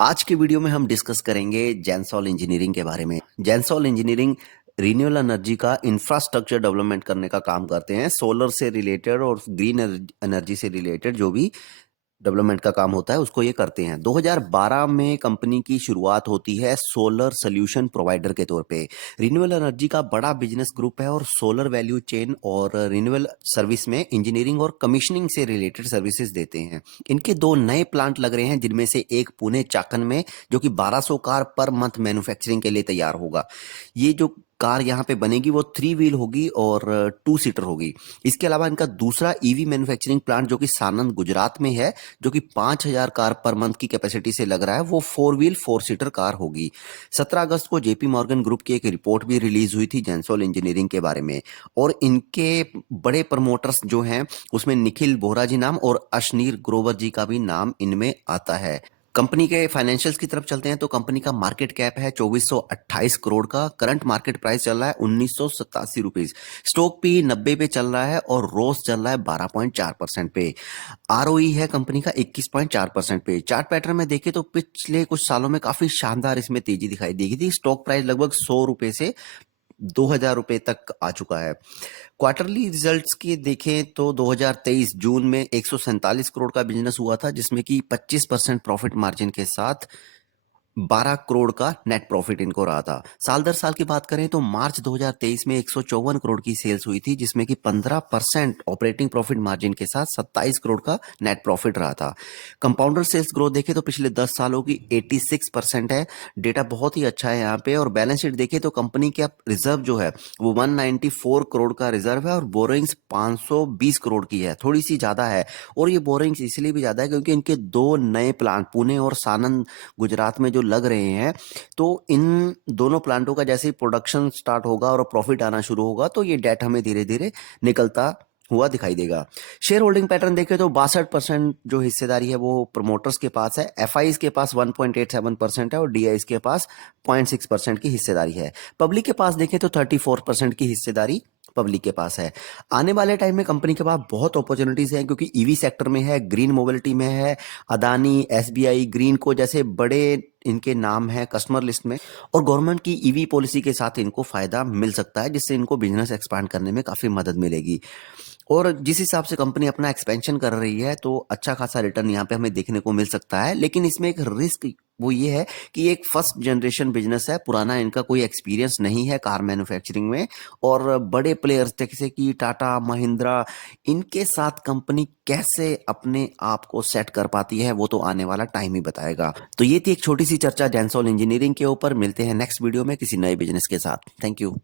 आज के वीडियो में हम डिस्कस करेंगे जेंसॉल इंजीनियरिंग के बारे में। जेंसॉल इंजीनियरिंग रिन्यूएबल एनर्जी का इंफ्रास्ट्रक्चर डेवलपमेंट करने का काम करते हैं। सोलर से रिलेटेड और ग्रीन एनर्जी से रिलेटेड जो भी डेवलपमेंट का काम होता है उसको ये करते हैं। 2012 में कंपनी की शुरुआत होती है सोलर सोल्यूशन प्रोवाइडर के तौर पे। रिन्यूएबल एनर्जी का बड़ा बिजनेस ग्रुप है और सोलर वैल्यू चेन और रिन्यूएबल सर्विस में इंजीनियरिंग और कमीशनिंग से रिलेटेड सर्विसेज देते हैं। इनके दो नए प्लांट लग रहे हैं, जिनमें से एक पुणे चाकन में जो कि 1200 कार पर मंथ मैन्युफैक्चरिंग के लिए तैयार होगा। ये जो कार यहाँ पे बनेगी वो 3 व्हील होगी और 2 सीटर होगी। इसके अलावा इनका दूसरा ईवी मैन्युफैक्चरिंग प्लांट जो कि सानंद गुजरात में है, जो कि 5000 कार पर मंथ की कैपेसिटी से लग रहा है, वो 4 व्हील 4 सीटर कार होगी। 17 अगस्त को जेपी मॉर्गन ग्रुप की एक रिपोर्ट भी रिलीज हुई थी जेंसॉल इंजीनियरिंग के बारे में, और इनके बड़े प्रमोटर्स जो हैं उसमें निखिल बोहरा जी नाम और अशनीर ग्रोवर जी का भी नाम इनमें आता है। कंपनी के फाइनेंशियल्स की तरफ चलते हैं तो कंपनी का मार्केट कैप है 2428 करोड़ का। करंट मार्केट प्राइस चल रहा है 1987 रुपीज। स्टॉक भी 90 पे चल रहा है और रोस चल रहा है 12.4% पे। आरओई है कंपनी का 21.4% पे। चार्ट पैटर्न में देखें तो पिछले कुछ सालों में काफी शानदार इसमें तेजी दिखाई दी थी। स्टॉक प्राइस लगभग 100 रुपए से 2000 रुपए तक आ चुका है। क्वार्टरली रिजल्ट्स की देखें तो 2023 जून में 147 करोड़ का बिजनेस हुआ था, जिसमें कि 25% प्रॉफिट मार्जिन के साथ 12 करोड़ का नेट प्रॉफिट इनको रहा था। साल दर साल की बात करें तो मार्च 2023 में 154 करोड़ की सेल्स हुई थी, जिसमें कि 15% ऑपरेटिंग प्रॉफिट मार्जिन के साथ 27 करोड़ का नेट प्रॉफिट रहा था। कंपाउंडर सेल्स ग्रोथ देखें तो पिछले 10 सालों की 86% है। डेटा बहुत ही अच्छा है यहाँ पे। और बैलेंस शीट देखें तो कंपनी का रिजर्व जो है वो 194 करोड़ का रिजर्व है और बोरोइंग्स 520 करोड़ की है, थोड़ी सी ज्यादा है। और ये बोरोइंग्स इसलिए भी ज्यादा है क्योंकि इनके दो नए प्लांट पुणे और सानंद गुजरात में जो लग रहे हैं, तो इन दोनों प्लांटों का जैसे ही प्रोडक्शन स्टार्ट होगा और प्रॉफिट आना शुरू होगा तो ये डेट हमें धीरे धीरे निकलता हुआ दिखाई देगा। शेयर होल्डिंग पैटर्न देखें तो 62% जो हिस्सेदारी है वो प्रमोटर्स के पास है, एफआईज के पास 1.87% है और डीआईज के पास 0.6% की हिस्सेदारी है। पब्लिक के पास देखें तो 34% की हिस्सेदारी पब्लिक के पास है। आने वाले टाइम में कंपनी के पास बहुत अपॉर्चुनिटीज हैं, क्योंकि ईवी सेक्टर में है, ग्रीन मोबिलिटी में है, अदानी, एसबीआई, ग्रीन को जैसे बड़े इनके नाम है कस्टमर लिस्ट में। और गवर्नमेंट की ईवी पॉलिसी के साथ इनको फायदा मिल सकता है, जिससे इनको बिजनेस एक्सपांड करने में काफी मदद मिलेगी। और जिस हिसाब से कंपनी अपना एक्सपेंशन कर रही है तो अच्छा खासा रिटर्न यहाँ पे हमें देखने को मिल सकता है। लेकिन इसमें एक रिस्क वो ये है कि एक फर्स्ट जनरेशन बिजनेस है, पुराना इनका कोई एक्सपीरियंस नहीं है कार मैन्युफैक्चरिंग में। और बड़े प्लेयर्स जैसे कि टाटा, महिंद्रा, इनके साथ कंपनी कैसे अपने आप को सेट कर पाती है वो तो आने वाला टाइम ही बताएगा। तो ये थी एक छोटी सी चर्चा जेंसॉल इंजीनियरिंग के ऊपर। मिलते हैं नेक्स्ट वीडियो में किसी नए बिजनेस के साथ। Thank you.